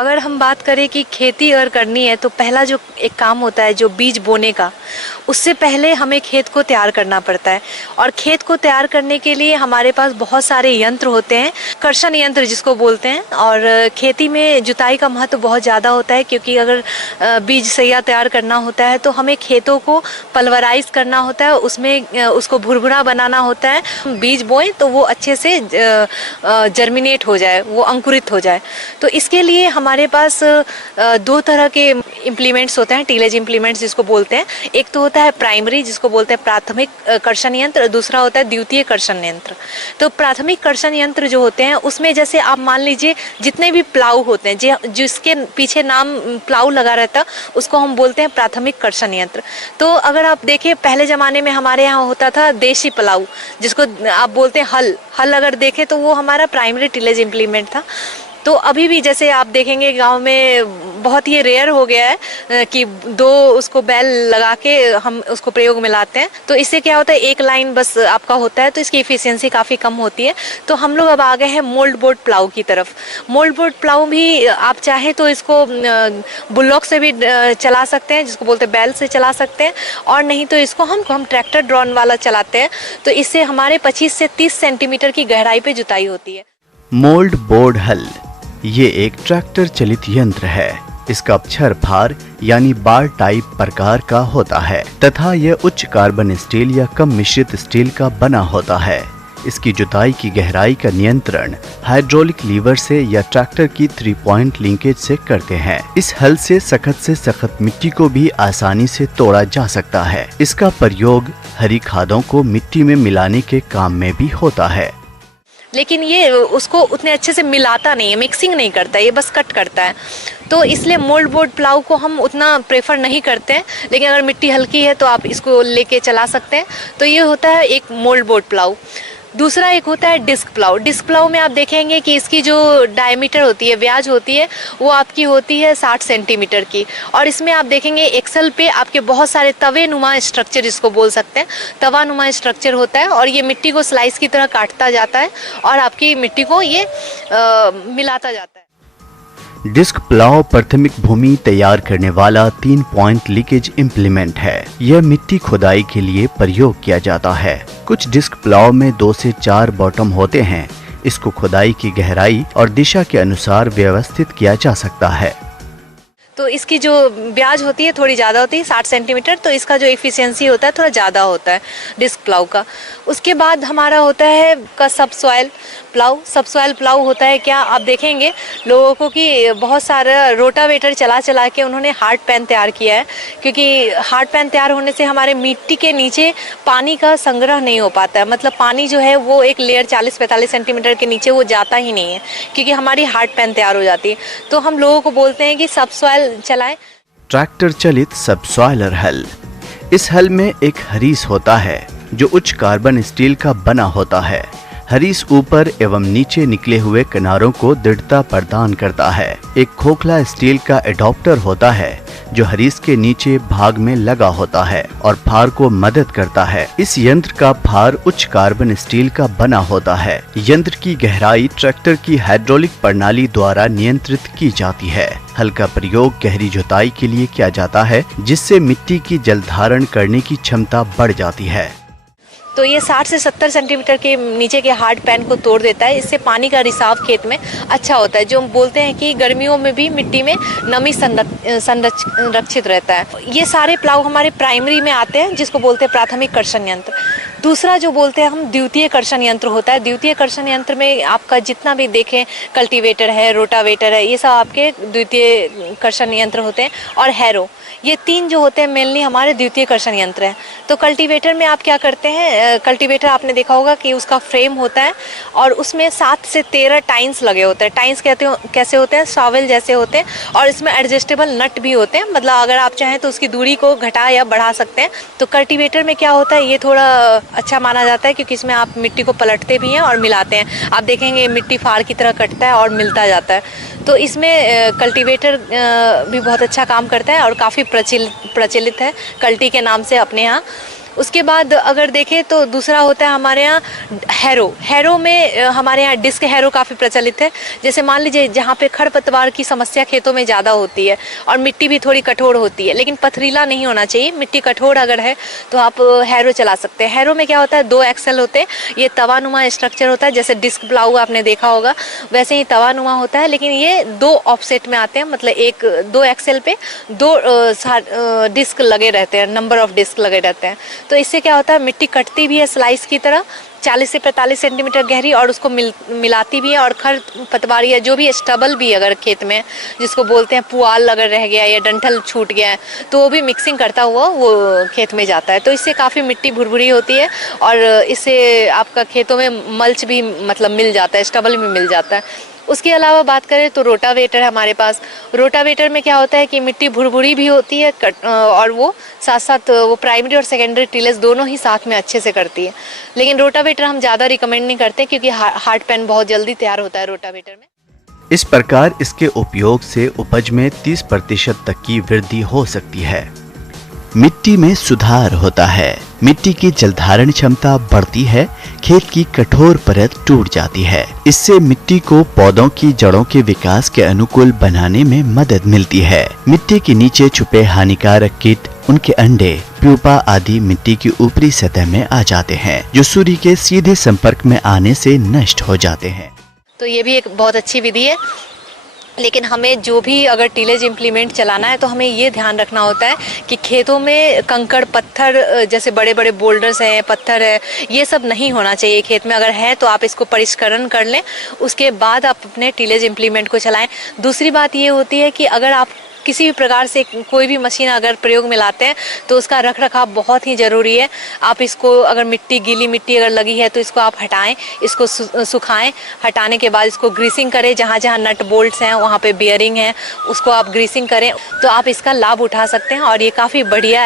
अगर हम बात करें कि खेती अगर करनी है तो पहला जो एक काम होता है जो बीज बोने का, उससे पहले हमें खेत को तैयार करना पड़ता है। और खेत को तैयार करने के लिए हमारे पास बहुत सारे यंत्र होते हैं, कर्षण यंत्र जिसको बोलते हैं। और खेती में जुताई का महत्व बहुत ज़्यादा होता है, क्योंकि अगर बीज सैया तैयार करना होता है तो हमें खेतों को पल्वराइज करना होता है, उसमें उसको भुरभुरा बनाना होता है। बीज बोएं तो वो अच्छे से जर्मिनेट हो जाए, वो अंकुरित हो जाए। तो इसके लिए हमारे पास दो तरह के इम्प्लीमेंट्स होते हैं, टीलेज इम्प्लीमेंट्स जिसको बोलते हैं। एक तो होता है प्राइमरी, जिसको बोलते हैं प्राथमिक कर्षण यंत्र, दूसरा होता है द्वितीय कर्षण यंत्र। तो प्राथमिक कर्षण यंत्र जो होते हैं उसमें जैसे आप मान लीजिए जितने भी प्लाऊ होते हैं, जिसके पीछे नाम प्लाऊ लगा रहता, उसको हम बोलते हैं प्राथमिक कर्षण यंत्र। तो अगर आप देखिए पहले ज़माने में हमारे यहाँ होता था देशी प्लाऊ, जिसको आप बोलते हैं हल अगर देखें तो वो हमारा प्राइमरी टीलेज इम्प्लीमेंट था। तो अभी भी जैसे आप देखेंगे गांव में बहुत ही रेयर हो गया है कि दो उसको बैल लगा के हम उसको प्रयोग में लाते हैं। तो इससे क्या होता है, एक लाइन बस आपका होता है, तो इसकी इफिशियंसी काफ़ी कम होती है। तो हम लोग अब आ गए हैं मोल्ड बोर्ड प्लाऊ की तरफ। मोल्ड बोर्ड प्लाऊ भी आप चाहें तो इसको बुल्लॉक से भी चला सकते हैं, जिसको बोलते हैं बैल से चला सकते हैं, और नहीं तो इसको हम ट्रैक्टर ड्रॉन वाला चलाते हैं। तो इससे हमारे 25 से 30 सेंटीमीटर की गहराई पे जुताई होती है। मोल्ड बोर्ड हल ये एक ट्रैक्टर चलित यंत्र है। इसका अक्षर भार यानी बार टाइप प्रकार का होता है तथा यह उच्च कार्बन स्टील या कम मिश्रित स्टील का बना होता है। इसकी जुताई की गहराई का नियंत्रण हाइड्रोलिक लीवर से या ट्रैक्टर की 3 पॉइंट लिंकेज से करते हैं। इस हल से सख्त मिट्टी को भी आसानी से तोड़ा जा सकता है। इसका प्रयोग हरी खादों को मिट्टी में मिलाने के काम में भी होता है, लेकिन ये उसको उतने अच्छे से मिलाता नहीं है, मिक्सिंग नहीं करता है, ये बस कट करता है। तो इसलिए मोल्ड बोर्ड प्लाऊ को हम उतना प्रेफर नहीं करते हैं। लेकिन अगर मिट्टी हल्की है तो आप इसको लेके चला सकते हैं। तो ये होता है एक मोल्ड बोर्ड प्लाऊ। दूसरा एक होता है डिस्क प्लाऊ। डिस्क प्लाऊ में आप देखेंगे कि इसकी जो डायमीटर होती है, व्याज होती है, वो आपकी होती है 60 सेंटीमीटर की। और इसमें आप देखेंगे एक्सल पे आपके बहुत सारे तवे नुमा स्ट्रक्चर, जिसको बोल सकते हैं तवा नुमा स्ट्रक्चर होता है, और ये मिट्टी को स्लाइस की तरह काटता जाता है और आपकी मिट्टी को ये मिलाता जाता है। डिस्क प्लाऊ प्राथमिक भूमि तैयार करने वाला 3 पॉइंट लीकेज इम्प्लीमेंट है। यह मिट्टी खुदाई के लिए प्रयोग किया जाता है। कुछ डिस्क प्लाऊ में 2 से 4 बॉटम होते हैं। इसको खुदाई की गहराई और दिशा के अनुसार व्यवस्थित किया जा सकता है। तो इसकी जो ब्याज होती है थोड़ी ज़्यादा होती है, 60 सेंटीमीटर। तो इसका जो एफिशिएंसी होता है थोड़ा ज़्यादा होता है डिस्क प्लाऊ का। उसके बाद हमारा होता है का सबसॉइल प्लाऊ। सबसॉइल प्लाऊ होता है क्या, आप देखेंगे लोगों को कि बहुत सारा रोटावेटर चला के उन्होंने हार्ड पैन तैयार किया है, क्योंकि हार्ड पैन तैयार होने से हमारे मिट्टी के नीचे पानी का संग्रह नहीं हो पाता है। मतलब पानी जो है वो एक लेयर 40-45 सेंटीमीटर के नीचे वो जाता ही नहीं है, क्योंकि हमारी हार्ड पैन तैयार हो जाती है। तो हम लोगों को बोलते हैं कि सबसॉइल चलाएं। ट्रैक्टर चलित सबसॉइलर हल। इस हल में एक हरीस होता है जो उच्च कार्बन स्टील का बना होता है। हरीस ऊपर एवं नीचे निकले हुए किनारों को दृढ़ता प्रदान करता है। एक खोखला स्टील का एडॉप्टर होता है जो हरीस के नीचे भाग में लगा होता है और फार को मदद करता है। इस यंत्र का फार उच्च कार्बन स्टील का बना होता है। यंत्र की गहराई ट्रैक्टर की हाइड्रोलिक प्रणाली द्वारा नियंत्रित की जाती है। हल का प्रयोग गहरी जुताई के लिए किया जाता है, जिससे मिट्टी की जल धारण करने की क्षमता बढ़ जाती है। तो ये 60 से 70 सेंटीमीटर के नीचे के हार्ड पैन को तोड़ देता है। इससे पानी का रिसाव खेत में अच्छा होता है, जो हम बोलते हैं कि गर्मियों में भी मिट्टी में नमी संरक्षित रहता है। ये सारे प्लाऊ हमारे प्राइमरी में आते हैं, जिसको बोलते हैं प्राथमिक कर्षण यंत्र। दूसरा जो बोलते हैं हम द्वितीय कर्षण यंत्र होता है। द्वितीय कर्षण यंत्र में आपका जितना भी देखें कल्टीवेटर है, रोटावेटर है, ये सब आपके द्वितीय कर्षण यंत्र होते हैं। और हैरो, ये 3 जो होते हैं मेनली हमारे द्वितीय कर्षण यंत्र हैं। तो कल्टीवेटर में आप क्या करते हैं, कल्टीवेटर आपने देखा होगा कि उसका फ्रेम होता है और उसमें 7 से 13 टाइन्स लगे होते हैं। टाइन्स कैसे होते हैं, शॉवेल जैसे होते हैं, और इसमें एडजस्टेबल नट भी होते हैं। मतलब अगर आप चाहें तो उसकी दूरी को घटा या बढ़ा सकते हैं। तो कल्टीवेटर में क्या होता है, ये थोड़ा अच्छा माना जाता है, क्योंकि इसमें आप मिट्टी को पलटते भी हैं और मिलाते हैं। आप देखेंगे मिट्टी फार की तरह कटता है और मिलता जाता है। तो इसमें कल्टीवेटर भी बहुत अच्छा काम करता है और काफ़ी प्रचलित है कल्टी के नाम से अपने यहाँ। उसके बाद अगर देखें तो दूसरा होता है हमारे यहाँ हैरो में हमारे यहाँ डिस्क हैरो काफ़ी प्रचलित है। जैसे मान लीजिए जहाँ पे खरपतवार की समस्या खेतों में ज़्यादा होती है और मिट्टी भी थोड़ी कठोर होती है, लेकिन पथरीला नहीं होना चाहिए, मिट्टी कठोर अगर है तो आप हैरो चला सकते हैं। हैरो में क्या होता है, 2 एक्सेल होते हैं, ये तवानुमा स्ट्रक्चर होता है, जैसे डिस्क प्लाऊ आपने देखा होगा वैसे ही तवानुमा होता है, लेकिन ये 2 ऑफसेट में आते हैं, मतलब 2 एक्सेल पे 2 डिस्क लगे रहते हैं, नंबर ऑफ डिस्क लगे रहते हैं। तो इससे क्या होता है, मिट्टी कटती भी है स्लाइस की तरह 40 से 45 सेंटीमीटर गहरी और उसको मिलाती भी है, और खरपतवार या जो भी स्टबल भी अगर खेत में जिसको बोलते हैं पुआल अगर रह गया या डंठल छूट गया है तो वो भी मिक्सिंग करता हुआ वो खेत में जाता है। तो इससे काफ़ी मिट्टी भुरभुरी होती है और इससे आपका खेतों में मल्च भी मतलब मिल जाता है, स्टबल भी मिल जाता है। उसके अलावा बात करें तो रोटावेटर है हमारे पास। रोटावेटर में क्या होता है कि मिट्टी भुरभुरी भी होती है और वो साथ साथ वो प्राइमरी और सेकेंडरी टिलेज दोनों ही साथ में अच्छे से करती है। लेकिन रोटावेटर हम ज़्यादा रिकमेंड नहीं करते क्योंकि हार्ड पैन बहुत जल्दी तैयार होता है रोटावेटर में। इस प्रकार इसके उपयोग से उपज में 30% तक की वृद्धि हो सकती है। मिट्टी में सुधार होता है, मिट्टी की जलधारण क्षमता बढ़ती है, खेत की कठोर परत टूट जाती है। इससे मिट्टी को पौधों की जड़ों के विकास के अनुकूल बनाने में मदद मिलती है। मिट्टी के नीचे छुपे हानिकारक कीट, उनके अंडे, प्यूपा आदि मिट्टी की ऊपरी सतह में आ जाते हैं, जो सूर्य के सीधे संपर्क में आने से नष्ट हो जाते हैं। तो ये भी एक बहुत अच्छी विधि है, लेकिन हमें जो भी अगर टिलेज इम्प्लीमेंट चलाना है तो हमें ये ध्यान रखना होता है कि खेतों में कंकड़ पत्थर जैसे बड़े बड़े बोल्डर्स हैं, पत्थर है, ये सब नहीं होना चाहिए खेत में। अगर है तो आप इसको परिष्करण कर लें, उसके बाद आप अपने टिलेज इम्प्लीमेंट को चलाएं। दूसरी बात ये होती है कि अगर आप किसी भी प्रकार से कोई भी मशीन अगर प्रयोग में लाते हैं तो उसका रख रखाव बहुत ही ज़रूरी है। आप इसको अगर गीली मिट्टी अगर लगी है तो इसको आप हटाएं, इसको सुखाएं, हटाने के बाद इसको ग्रीसिंग करें, जहाँ जहाँ नट बोल्ट्स हैं वहाँ पे बियरिंग है उसको आप ग्रीसिंग करें, तो आप इसका लाभ उठा सकते हैं और ये काफ़ी बढ़िया